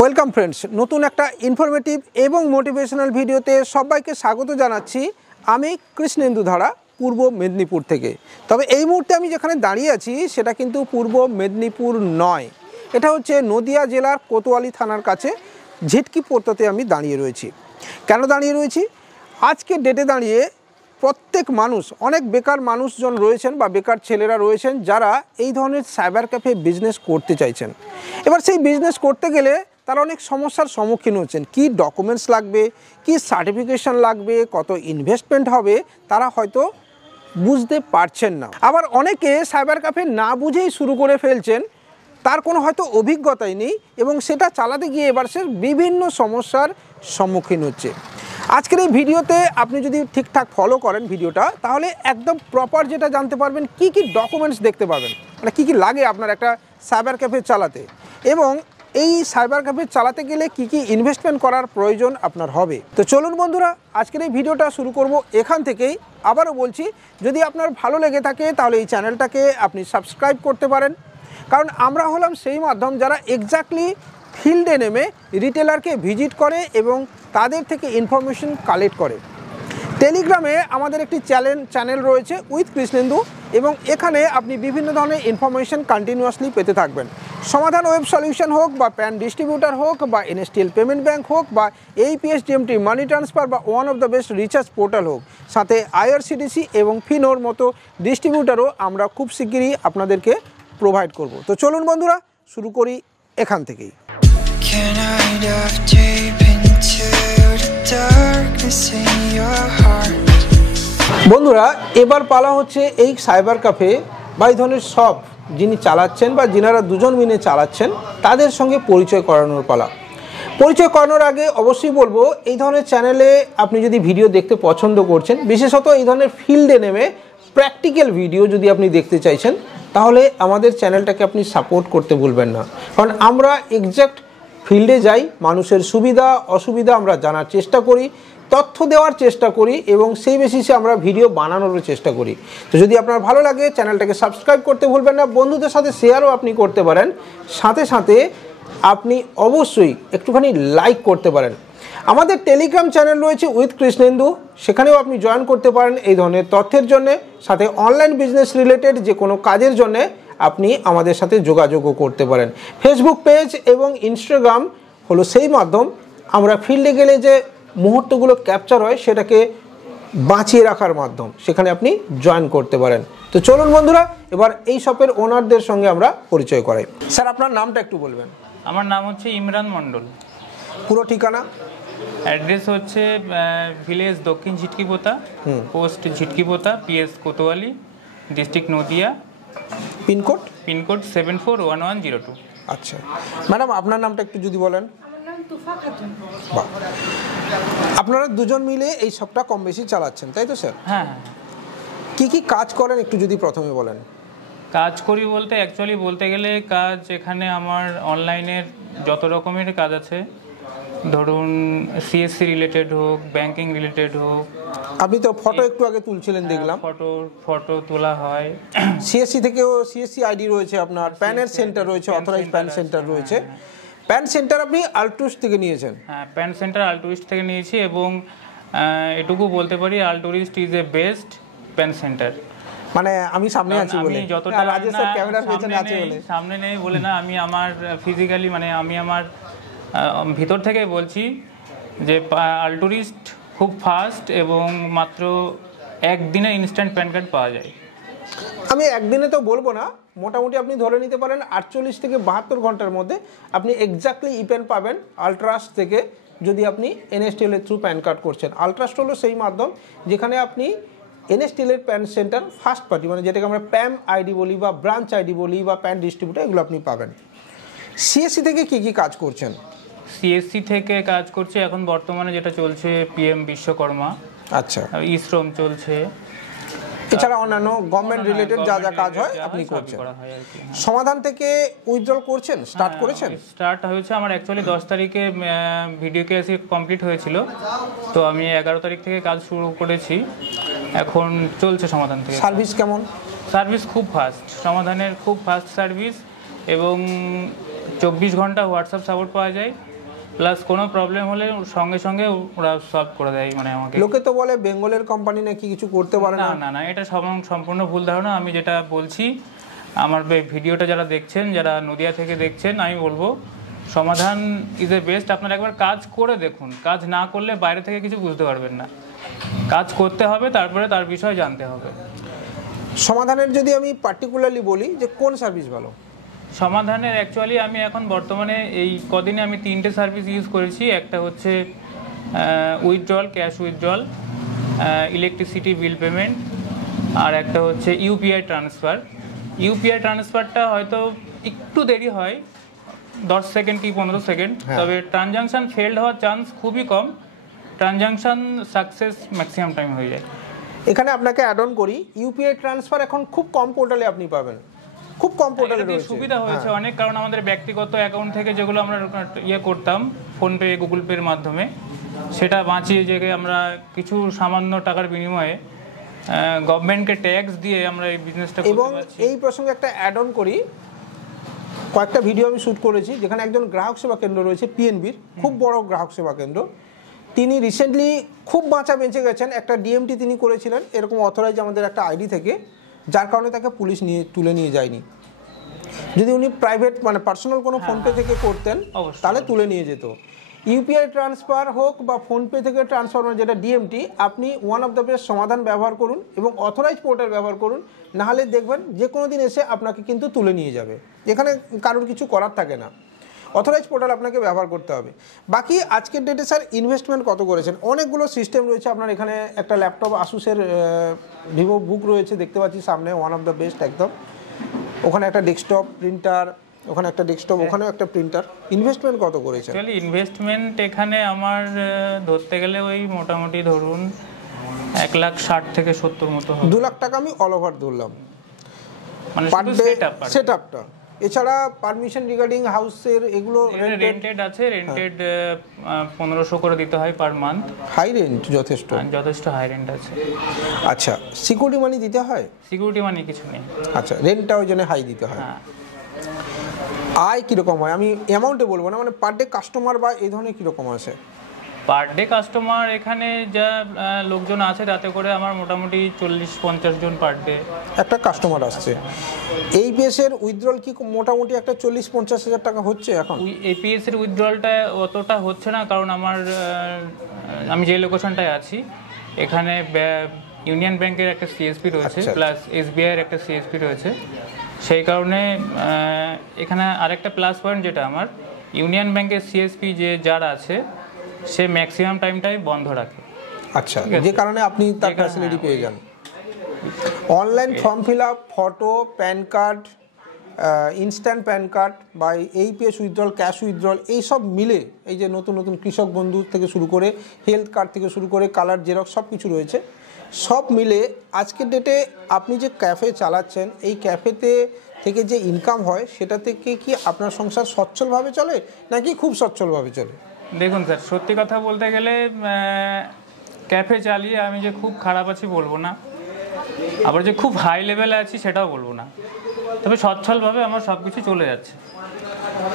Welcome friends, নতুন একটা informative এবং মোটিভেশনাল ভিডিওতে সবাইকে স্বাগত জানাচ্ছি। আমি কৃষ্ণেন্দু ধারা, পূর্ব মেদিনীপুর থেকে। তবে এই মুহূর্তে আমি যেখানে দাঁড়িয়ে আছি সেটা কিন্তু পূর্ব মেদিনীপুর নয়, এটা হচ্ছে নদিয়া জেলার কোতোয়ালি থানার কাছে ঝিটকি পোর্তাতে আমি দাঁড়িয়ে রয়েছি। কেন দাঁড়িয়ে রয়েছি? আজকের ডেটে দাঁড়িয়ে প্রত্যেক মানুষ, অনেক বেকার মানুষজন রয়েছেন বা বেকার ছেলেরা রয়েছেন যারা এই ধরনের সাইবার ক্যাফে বিজনেস করতে চাইছেন। এবার সেই বিজনেস করতে গেলে তারা অনেক সমস্যার সম্মুখীন হচ্ছেন। কি ডকুমেন্টস লাগবে, কি সার্টিফিকেশন লাগবে, কত ইনভেস্টমেন্ট হবে, তারা হয়তো বুঝতে পারছেন না। আবার অনেকে সাইবার ক্যাফে না বুঝেই শুরু করে ফেলছেন, তার কোনো হয়তো অভিজ্ঞতাই নেই এবং সেটা চালাতে গিয়ে এবার সে বিভিন্ন সমস্যার সম্মুখীন হচ্ছে। আজকের এই ভিডিওতে আপনি যদি ঠিকঠাক ফলো করেন ভিডিওটা, তাহলে একদম প্রপার যেটা জানতে পারবেন, কি কি ডকুমেন্টস দেখতে পাবেন, মানে কী কী লাগে আপনার একটা সাইবার ক্যাফে চালাতে, এবং এই সাইবার ক্যাফে চালাতে গেলে কি কি ইনভেস্টমেন্ট করার প্রয়োজন আপনার হবে। তো চলুন বন্ধুরা, আজকের এই ভিডিওটা শুরু করব এখান থেকেই। আবারও বলছি, যদি আপনার ভালো লেগে থাকে তাহলে এই চ্যানেলটাকে আপনি সাবস্ক্রাইব করতে পারেন, কারণ আমরা হলাম সেই মাধ্যম যারা এক্স্যাক্টলি ফিল্ডে নেমে রিটেলারকে ভিজিট করে এবং তাদের থেকে ইনফরমেশন কালেক্ট করে। টেলিগ্রামে আমাদের একটি চ্যানেল রয়েছে উইথ কৃষ্ণেন্দু, এবং এখানে আপনি বিভিন্ন ধরনের ইনফরমেশন কন্টিনিউয়াসলি পেতে থাকবেন। সমাধান ওয়েব সলিউশন হোক, বা প্যান ডিস্ট্রিবিউটার হোক, বা এনএসটিএল পেমেন্ট ব্যাঙ্ক হোক, বা এইপিএস ডিএমটি মানি ট্রান্সফার, বা one of the best recharge portal হোক, সাথে আইআরসিটিসি এবং ফিনোর মতো ডিস্ট্রিবিউটারও আমরা খুব শিগগিরই আপনাদেরকে প্রোভাইড করব। তো চলুন বন্ধুরা, শুরু করি এখান থেকেই। বন্ধুরা, এবার পালা হচ্ছে এই সাইবার ক্যাফে বা এই ধরনের সব যিনি চালাচ্ছেন বা যিনারা দুজন মিলে চালাচ্ছেন তাদের সঙ্গে পরিচয় করানোর পালা। পরিচয় করানোর আগে অবশ্যই বলবো, এই ধরনের চ্যানেলে আপনি যদি ভিডিও দেখতে পছন্দ করছেন, বিশেষত এই ধরনের ফিল্ডে নেমে প্র্যাকটিক্যাল ভিডিও যদি আপনি দেখতে চাইছেন, তাহলে আমাদের চ্যানেলটাকে আপনি সাপোর্ট করতে ভুলবেন না। কারণ আমরা এক্স্যাক্ট ফিল্ডে যাই, মানুষের সুবিধা অসুবিধা আমরা জানার চেষ্টা করি, তথ্য দেওয়ার চেষ্টা করি, এবং সেই বেসিসে আমরা ভিডিও বানানোর চেষ্টা করি। তো যদি আপনার ভালো লাগে, চ্যানেলটাকে সাবস্ক্রাইব করতে ভুলবেন না, বন্ধুদের সাথে শেয়ারও আপনি করতে পারেন, সাথে সাথে আপনি অবশ্যই একটুখানি লাইক করতে পারেন। আমাদের টেলিগ্রাম চ্যানেল রয়েছে উইথ কৃষ্ণেন্দু, সেখানেও আপনি জয়েন করতে পারেন এই ধরনের তথ্যের জন্যে, সাথে অনলাইন বিজনেস রিলেটেড যে কোনো কাজের জন্যে আপনি আমাদের সাথে যোগাযোগও করতে পারেন। ফেসবুক পেজ এবং ইনস্টাগ্রাম হলো সেই মাধ্যম, আমরা ফিল্ডে গেলে যে মুহূর্তগুলো ক্যাপচার হয় সেটাকে বাঁচিয়ে রাখার মাধ্যম, সেখানে আপনি জয়েন করতে পারেন। তো চলুন বন্ধুরা, এবার এই শপের ওনারদের সঙ্গে আমরা পরিচয় করাই। স্যার, আপনার নামটা একটু বলবেন। আমার নাম হচ্ছে ইমরান মণ্ডল। পুরো ঠিকানা? অ্যাড্রেস হচ্ছে village Dakshin Jhitkipota, post Jhitkipota, PS Kotwali, district Nadia. Pincode? Pincode 741102। আচ্ছা ম্যাডাম, আপনার নামটা একটু যদি বলেন। বাহ, আপনারা দুজন মিলে এই শপটা কম বেশি চালাচ্ছেন, তাই তো স্যার? হ্যাঁ। কি কি কাজ করেন একটু যদি প্রথমে বলেন। কাজ করি বলতে অ্যাকচুয়ালি বলতে গেলে কাজ এখানে আমার অনলাইনের যত রকমের কাজ আছে, ধরুন সিএসসি রিলেটেড হোক, ব্যাংকিং রিলেটেড হোক। আপনি তো ফটো একটু আগে তুলছিলেন দেখলাম। ফটো তোলা হয়। সিএসসি থেকেও সিএসসি আইডি রয়েছে আপনার, প্যানের সেন্টার রয়েছে, অথরাইজ প্যান সেন্টার রয়েছে। প্যান সেন্টার আপনি আলটুরিস্ট থেকে নিয়েছেন? হ্যাঁ, প্যান সেন্টার আলটুরিস্ট থেকে নিয়েছি, এবং এটুকু বলতে পারি আলটুরিস্ট is a best pan centre. মানে আমি সামনে আছি বলে, যতটা ক্যামেরার পেছনে আছে বলে, সামনে নেই বলে না, আমি আমার ফিজিক্যালি মানে আমি আমার ভিতর থেকে বলছি যে আলটুরিস্ট খুব ফাস্ট এবং মাত্র একদিনে ইনস্ট্যান্ট প্যান কার্ড পাওয়া যায়। আমি একদিনে তো বলবো না, মোটামুটি আপনি ধরে নিতে পারেন 48 থেকে 72 ঘন্টার মধ্যে আপনি এক্স্যাক্টলি ইপেন পাবেন আলট্রাস্ট থেকে, যদি আপনি এনএসটিএল এর থ্রু প্যান কার্ড করছেন। আলট্রাস্ট হলো সেই মাধ্যম যেখানে আপনি এনএসটিএল এর প্যান সেন্টার ফার্স্ট পার্টি, মানে যেটাকে আমরা প্যাম আইডি বলি বা ব্রাঞ্চ আইডি বলি বা প্যান ডিস্ট্রিবিউটার, এগুলো আপনি পাবেন। সিএসসি থেকে কি কি কাজ করছেন? সিএসসি থেকে কাজ করছে এখন বর্তমানে যেটা চলছে পিএম বিশ্বকর্মা। আচ্ছা। ইশ্রম চলছে, এছাড়া অন্যান্য গভর্নমেন্ট রিলেটেড যা যা কাজ হয় আপনি করছেন। সমাধান থেকে উইথড্রল করছেন, স্টার্ট করেছেন? স্টার্ট হয়েছে আমার অ্যাকচুয়ালি 10 তারিখে ভিডিও কেসি কমপ্লিট হয়েছিল, তো আমি 11 তারিখ থেকে কাজ শুরু করেছি, এখন চলছে সমাধান থেকে। সার্ভিস কেমন? সার্ভিস খুব ফাস্ট, সমাধানের খুব ফাস্ট সার্ভিস, এবং 24 ঘন্টা হোয়াটসঅ্যাপ সাপোর্ট পাওয়া যায়, প্লাস কোনো প্রবলেম হলে সঙ্গে সঙ্গে ওরা সলভ করে দেয়। মানে আমাকে লোকে তো বলে বেঙ্গলের কোম্পানি নাকি কিছু করতে পারে না। না না, এটা সম্পূর্ণ ভুল ধারণা। আমি যেটা বলছি, আমার ভিডিওটা যারা দেখছেন, যারা নদিয়া থেকে দেখছেন, আমি বলবো সমাধান ইজ এ বেস্ট। আপনারা একবার কাজ করে দেখুন, কাজ না করলে বাইরে থেকে কিছু বুঝতে পারবেন না। কাজ করতে হবে, তারপরে তার বিষয়ে জানতে হবে। সমাধানের যদি আমি পার্টিকুলারলি বলি যে কোন সার্ভিস ভালো? সমাধানের অ্যাকচুয়ালি আমি এখন বর্তমানে এই কদিনে আমি 3টে সার্ভিস ইউজ করেছি। একটা হচ্ছে withdrawal, cash withdrawal, electricity bill payment, আর একটা হচ্ছে ইউপিআই ট্রান্সফার। ইউপিআই ট্রান্সফারটা হয়তো একটু দেরি হয়, 10 সেকেন্ড কি 15 সেকেন্ড, তবে ট্রানজাকশান ফেলড হওয়ার চান্স খুবই কম, ট্রানজাকশান সাকসেস ম্যাক্সিমাম টাইম হয়ে যায়। এখানে আপনাকে অ্যাড অন করি, ইউপিআই ট্রান্সফার এখন খুব কম পোর্টালে আপনি পাবেন, খুব কম পোর্টালে রয়েছে। সুবিধা হয়েছে অনেক, কারণ আমাদের ব্যক্তিগত অ্যাকাউন্ট থেকে যেগুলো আমরা করতাম ফোনপে, গুগল পের মাধ্যমে, সেটা বাঁচিয়ে জেগে আমরা কিছু সামান্য টাকার বিনিময়ে গভর্নমেন্টকে ট্যাক্স দিয়ে আমরা এই বিজনেসটা করতে পারছি। এবং এই প্রসঙ্গে একটা অ্যাড অন করি, কয়েকটা ভিডিও আমি শ্যুট করেছি যেখানে একজন গ্রাহক সেবা কেন্দ্র রয়েছে পিএনবির, খুব বড় গ্রাহক সেবা কেন্দ্র। তিনি রিসেন্টলি খুব বাঁচা বেঁচে গেছেন। একটা ডিএমটি তিনি করেছিলেন এরকম অথরাইজ আমাদের একটা আইডি থেকে, যার কারণে তাকে পুলিশ তুলে নিয়ে যায়নি। যদি উনি প্রাইভেট মানে পার্সোনাল কোনো ফোনপে থেকে করতেন তাহলে তুলে নিয়ে যেত। ইউপিআই ট্রান্সফার হোক বা ফোনপে থেকে ট্রান্সফার, যেটা ডিএমটি, আপনি ওয়ান অফ দ্য বেস্ট সমাধান ব্যবহার করুন এবং অথরাইজ পোর্টাল ব্যবহার করুন, নাহলে দেখবেন যে কোনো দিন এসে আপনাকে কিন্তু তুলে নিয়ে যাবে। এখানে কারোর কিছু করার থাকে না, অথরাইজ পোর্টাল আপনাকে ব্যবহার করতে হবে। বাকি আজকের ডেটে স্যার ইনভেস্টমেন্ট কত করেছেন? অনেকগুলো সিস্টেম রয়েছে আপনার এখানে। একটা ল্যাপটপ আসুসের ভিভো বুক রয়েছে দেখতে পাচ্ছি সামনে, ওয়ান অফ দ্য বেস্ট একদম। ওখানে একটা ডেস্কটপ প্রিন্টার, ওখানে একটা ডেস্কটপ, ওখানেও একটা প্রিন্টার। ইনভেস্টমেন্ট কত করেছেন? অ্যাকচুয়ালি ইনভেস্টমেন্ট এখানে আমার ধরতে গেলে ওই মোটামুটি ধরুন 1,60,000 থেকে 70 মতো হবে। 2 লাখ টাকা আমি অল ওভার ধরলাম, মানে পার ডে সেটআপ। সেটআপটা। এছাড়া পারমিশন রিগার্ডিং হাউসের এগুলো রেন্টেড আছে, রেন্টেড 1500 করে দিতে হয় পার মান্থ। হাই রেন্ট যথেষ্ট, যথেষ্ট হাই রেন্ট আছে। আচ্ছা, সিকিউরিটি মানি দিতে হয়? সিকিউরিটি মানি কিছু নেই। আচ্ছা, রেন্টটা ওই জন্য হাই দিতে হয়। আয় কীরকম হয়? আমি অ্যামাউন্টে বলবো না, মানে পার ডে কাস্টমার বা এই ধরনের কীরকম আসে? পার ডে কাস্টমার এখানে যা লোকজন আছে তাতে করে আমার মোটামুটি 40-50 জন পার ডে একটা কাস্টমার আসছে। এইপিএস এর উইথড্রল কি মোটামুটি একটা 40-50 হাজার টাকা হচ্ছে এখন? এপিএস এর উইথড্রলটা অতটা হচ্ছে না, কারণ আমি যে লোকেশনটায় আছি এখানে ইউনিয়ন ব্যাংকের একটা সিএসপি রয়েছে, প্লাস এসবিআই এর একটা সিএসপি রয়েছে। সেই কারণে এখানে আরেকটা প্লাস পয়েন্ট যেটা আমার, ইউনিয়ন ব্যাংকের সিএসপি যারা আছে সে ম্যাক্সিমাম টাইমটাই বন্ধ রাখে। আচ্ছা, যে কারণে আপনি তার ফ্যাসিলিটি পেয়ে যান। Online form fill up, photo, pan card, instant pan card বা এইপিএস উইথড্রল, ক্যাশ উইথড্রল, এইসব মিলে এই যে নতুন নতুন কৃষক বন্ধু থেকে শুরু করে হেলথ কার্ড থেকে শুরু করে কালার জেরক্স সব কিছু রয়েছে। সব মিলে আজকের ডেটে আপনি যে ক্যাফে চালাচ্ছেন, এই ক্যাফেতে থেকে যে ইনকাম হয় সেটা থেকে কি আপনার সংসার সচ্ছলভাবে চলে নাকি খুব সচ্ছলভাবে চলে? দেখুন স্যার, সত্যি কথা বলতে গেলে ক্যাফে চালিয়ে আমি যে খুব খারাপ আছি বলবো না, আবার যে খুব হাই লেভেলে আছি সেটাও বলবো না, তবে সচ্ছলভাবে আমার সব কিছু চলে যাচ্ছে,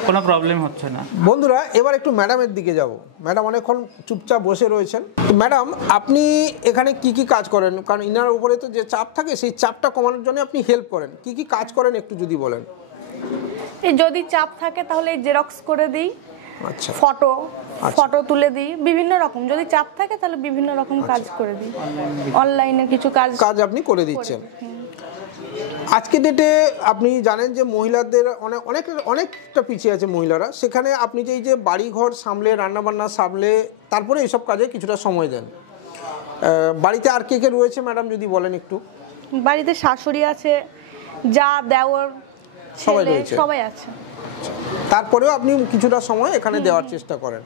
কোনো প্রবলেম হচ্ছে না। বন্ধুরা, এবার একটু ম্যাডামের দিকে যাব। ম্যাডাম অনেকক্ষণ চুপচাপ বসে রয়েছেন। ম্যাডাম, আপনি এখানে কি কি কাজ করেন? কারণ ইনার উপরে তো যে চাপ থাকে সেই চাপটা কমানোর জন্য আপনি হেল্প করেন। কি কি কাজ করেন একটু যদি বলেন। যদি চাপ থাকে তাহলে জেরক্স করে দিই, আচ্ছা, ফটো তুলে দিই, বিভিন্ন রকম। যদি চাপ থাকে তাহলে বিভিন্ন রকম কাজ করে দিই। অনলাইনে কিছু কাজ আপনি করে দিচ্ছেন। আজকে ডেটে আপনি জানেন যে মহিলাদের অনেকটা পিছিয়ে আছে মহিলারা। সেখানে আপনি যে এই যে বাড়িঘর সামলে, রান্নাবান্না সামলে, তারপরে এইসব কাজে কিছুটা সময় দেন। বাড়িতে আর কে কে রয়েছে ম্যাডাম যদি বলেন একটু। বাড়িতে শাশুড়ি আছে, যা, দেওর, ছেলে, সবাই আছে। তারপরেও আপনি কিছুটা সময় এখানে দেওয়ার চেষ্টা করেন।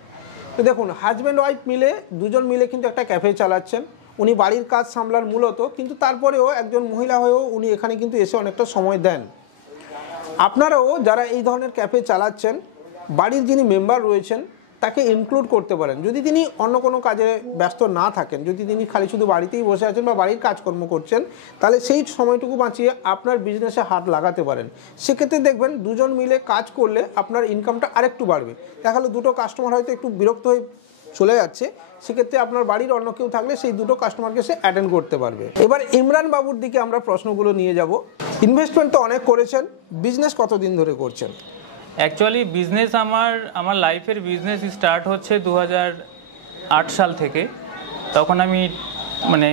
তো দেখুন, হাজব্যান্ড ওয়াইফ মিলে দুজন মিলে কিন্তু একটা ক্যাফে চালাচ্ছেন। উনি বাড়ির কাজ সামলান মূলত, কিন্তু তারপরেও একজন মহিলা হয়েও উনি এখানে কিন্তু এসে অনেকটা সময় দেন। আপনারাও যারা এই ধরনের ক্যাফে চালাচ্ছেন, বাড়ির যিনি মেম্বার রয়েছেন তাকে ইনক্লুড করতে পারেন। যদি তিনি অন্য কোনো কাজে ব্যস্ত না থাকেন, যদি তিনি খালি শুধু বাড়িতেই বসে আছেন বা বাড়ির কাজকর্ম করছেন, তাহলে সেই সময়টুকু বাঁচিয়ে আপনার বিজনেসে হাত লাগাতে পারেন। সেক্ষেত্রে দেখবেন দুজন মিলে কাজ করলে আপনার ইনকামটা আরেকটু বাড়বে। দেখা গেলো দুটো কাস্টমার হয়তো একটু বিরক্ত হয়ে চলে যাচ্ছে, সেক্ষেত্রে আপনার বাড়ির অন্য কেউ থাকলে সেই দুটো কাস্টমারকে সে অ্যাটেন্ড করতে পারবে। এবার ইমরান বাবুর দিকে আমরা প্রশ্নগুলো নিয়ে যাব। ইনভেস্টমেন্ট তো অনেক করেছেন, বিজনেস কতদিন ধরে করছেন? অ্যাকচুয়ালি বিজনেস আমার লাইফের বিজনেস স্টার্ট হচ্ছে 2008 সাল থেকে। তখন আমি মানে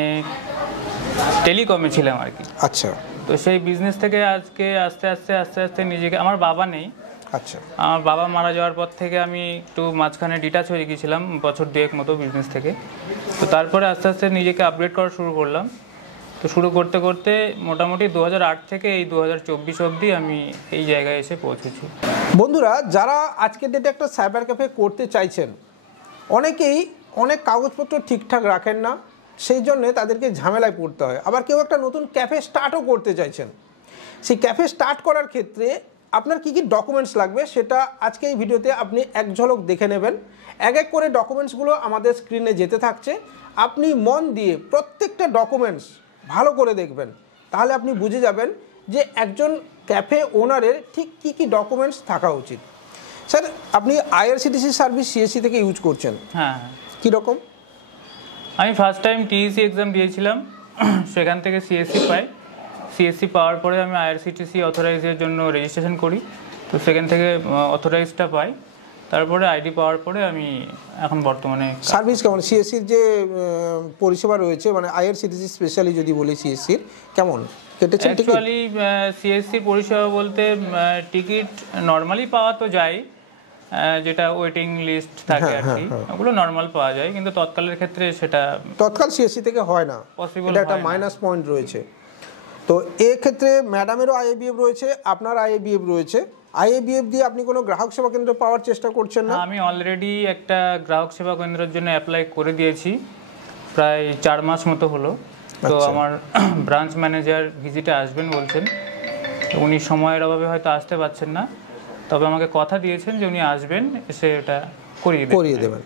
টেলিকমে ছিলাম আর কি। আচ্ছা। তো সেই বিজনেস থেকে আজকে আস্তে আস্তে নিজেকে, আমার বাবা নেই। আচ্ছা। আমার বাবা মারা যাওয়ার পর থেকে আমি একটু মাঝখানে ডিটাচ হয়ে গিয়েছিলাম, বছর দুয়েক মতো বিজনেস থেকে। তো তারপরে আস্তে আস্তে নিজেকে আপগ্রেড করা শুরু করলাম। তো শুরু করতে করতে মোটামুটি 2008 থেকে এই 2024 অবধি আমি এই জায়গায় এসে পৌঁছেছি। বন্ধুরা, যারা আজকের ডেটে একটা সাইবার ক্যাফে করতে চাইছেন, অনেকেই অনেক কাগজপত্র ঠিকঠাক রাখেন না, সেই জন্যে তাদেরকে ঝামেলায় পড়তে হয়। আবার কেউ একটা নতুন ক্যাফে স্টার্টও করতে চাইছেন, সেই ক্যাফে স্টার্ট করার ক্ষেত্রে আপনার কী কী ডকুমেন্টস লাগবে সেটা আজকে এই ভিডিওতে আপনি এক ঝলক দেখে নেবেন। এক এক করে ডকুমেন্টসগুলো আমাদের স্ক্রিনে যেতে থাকছে, আপনি মন দিয়ে প্রত্যেকটা ডকুমেন্টস ভালো করে দেখবেন, তাহলে আপনি বুঝে যাবেন যে একজন ক্যাফে ওনারের ঠিক কী কী ডকুমেন্টস থাকা উচিত। স্যার, আপনি আইআরসিটিসি সার্ভিস সিএসসি থেকে ইউজ করছেন, হ্যাঁ। কীরকম? আমি ফার্স্ট টাইম টিইসি এক্সাম দিয়েছিলাম, সেখান থেকে সিএসসি পাই। সিএসসি পাওয়ার পরে আমি আইআরসিটিসি অথরাইজের জন্য রেজিস্ট্রেশন করি, তো সেখান থেকে অথরাইজটা পাই। তারপরে আইডি পাওয়ার পরে আমি এখন বর্তমানে সার্ভিস কেমন? সিএসসির যে পরিষেবা রয়েছে, মানে আইআরসিটিসি স্পেশালি যদি বলি সিএসসির, কেমন কেটেছেন? অ্যাকচুয়ালি সিএসসি পরিষেবা বলতে টিকিট নর্মালি পাওয়া তো যায়, যেটা ওয়েটিং লিস্ট থাকে আর কি, ওগুলো নর্মাল পাওয়া যায়, কিন্তু তৎকালের ক্ষেত্রে সেটা তৎকাল সিএসসি থেকে হয় না, এটা একটা মাইনাস পয়েন্ট রয়েছে। তো এক্ষেত্রে ম্যাডামেরও আইএবিএফ রয়েছে, আপনার আইএবিএফ রয়েছে। আইএবিএফ দিয়ে আপনি কোনো গ্রাহক সেবা কেন্দ্র পাওয়ার চেষ্টা করছেন না? আমি অলরেডি একটা গ্রাহক সেবা কেন্দ্রের জন্য অ্যাপ্লাই করে দিয়েছি, প্রায় 4 মাস মতো হলো। তো আমার ব্রাঞ্চ ম্যানেজার ভিজিটে আসবেন বলছেন, উনি সময়ের অভাবে হয়তো আসতে পারছেন না, তবে আমাকে কথা দিয়েছেন যে উনি আসবেন, এসে এটা করিয়ে দেবেন।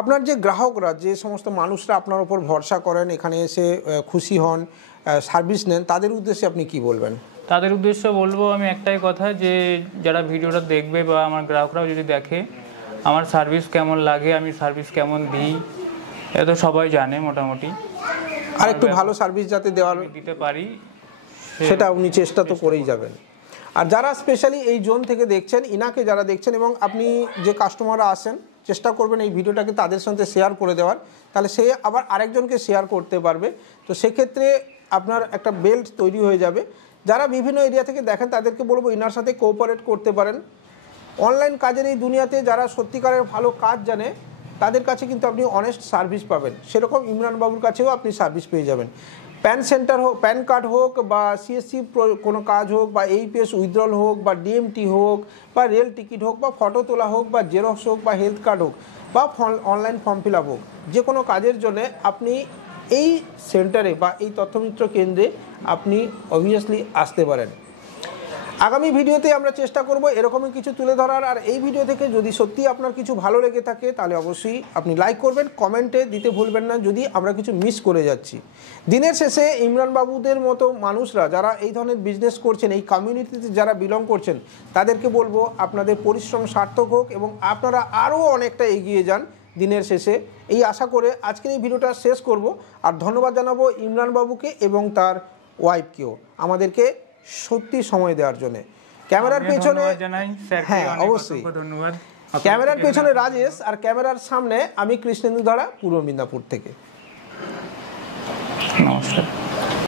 আপনার যে গ্রাহকরা, যে সমস্ত মানুষরা আপনার উপর ভরসা করেন, এখানে এসে খুশি হন, সার্ভিস নেন, তাদের উদ্দেশ্যে আপনি কি বলবেন? তাদের উদ্দেশ্য বলবো আমি একটাই কথা, যে যারা ভিডিওটা দেখবে বা আমার গ্রাহকরাও যদি দেখে আমার সার্ভিস কেমন লাগে, আমি সার্ভিস কেমন দিই, এটা তো সবাই জানে মোটামুটি। আর একটু ভালো সার্ভিস যাতে দিতে পারি সেটা উনি চেষ্টা তো করেই যাবেন। আর যারা স্পেশালি এই জোন থেকে দেখছেন, ইনাকে যারা দেখছেন, এবং আপনি যে কাস্টমাররা আসেন, চেষ্টা করবেন এই ভিডিওটাকে তাদের সঙ্গে শেয়ার করে দেওয়ার, তাহলে সে আবার আরেকজনকে শেয়ার করতে পারবে। তো সেক্ষেত্রে আপনার একটা বেল্ট তৈরি হয়ে যাবে। যারা বিভিন্ন এরিয়া থেকে দেখেন তাদেরকে বলবো ইনার সাথে কোঅপারেট করতে পারেন। অনলাইন কাজের এই দুনিয়াতে যারা সত্যিকারের ভালো কাজ জানে, তাদের কাছে কিন্তু আপনি অনেস্ট সার্ভিস পাবেন। সেরকম ইমরান বাবুর কাছেও আপনি সার্ভিস পেয়ে যাবেন। প্যান সেন্টার হোক, প্যান কার্ড হোক, বা সিএসসি কোনো কাজ হোক, বা এইপিএস উইথড্রল হোক, বা ডিএমটি হোক, বা রেল টিকিট হোক, বা ফটো তোলা হোক, বা জেরক্স হোক, বা হেলথ কার্ড হোক, বা অনলাইন ফর্ম ফিল আপ হোক, যে কোনো কাজের জন্য আপনি এই সেন্টারে বা এই তথ্যমিত্র কেন্দ্রে আপনি অবভিয়াসলি আসতে পারেন। আগামী ভিডিওতে আমরা চেষ্টা করব এরকমই কিছু তুলে ধরার। আর এই ভিডিও থেকে যদি সত্যি আপনার কিছু ভালো লেগে থাকে, তাহলে অবশ্যই আপনি লাইক করবেন, কমেন্টে দিতে ভুলবেন না যদি আমরা কিছু মিস করে যাচ্ছি। দিনের শেষে ইমরান বাবুদের মতো মানুষরা যারা এই ধরনের বিজনেস করছেন, এই কমিউনিটিতে যারা বিলং করছেন, তাদেরকে বলবো আপনাদের পরিশ্রম সার্থক হোক এবং আপনারা আরও অনেকটা এগিয়ে যান দিনের শেষে, এই আশা করে আজকের এই ভিডিওটা শেষ করব। আর ধন্যবাদ জানাবো ইমরান বাবুকে এবং তার ওয়াইফকেও আমাদেরকে সত্যি সময় দেওয়ার জন্য। ক্যামেরার পেছনে, হ্যাঁ অবশ্যই ধন্যবাদ, ক্যামেরার পেছনে রাজেশ, আর ক্যামেরার সামনে আমি কৃষ্ণেন্দু ধারা, পূর্ব মেদিনীপুর থেকে।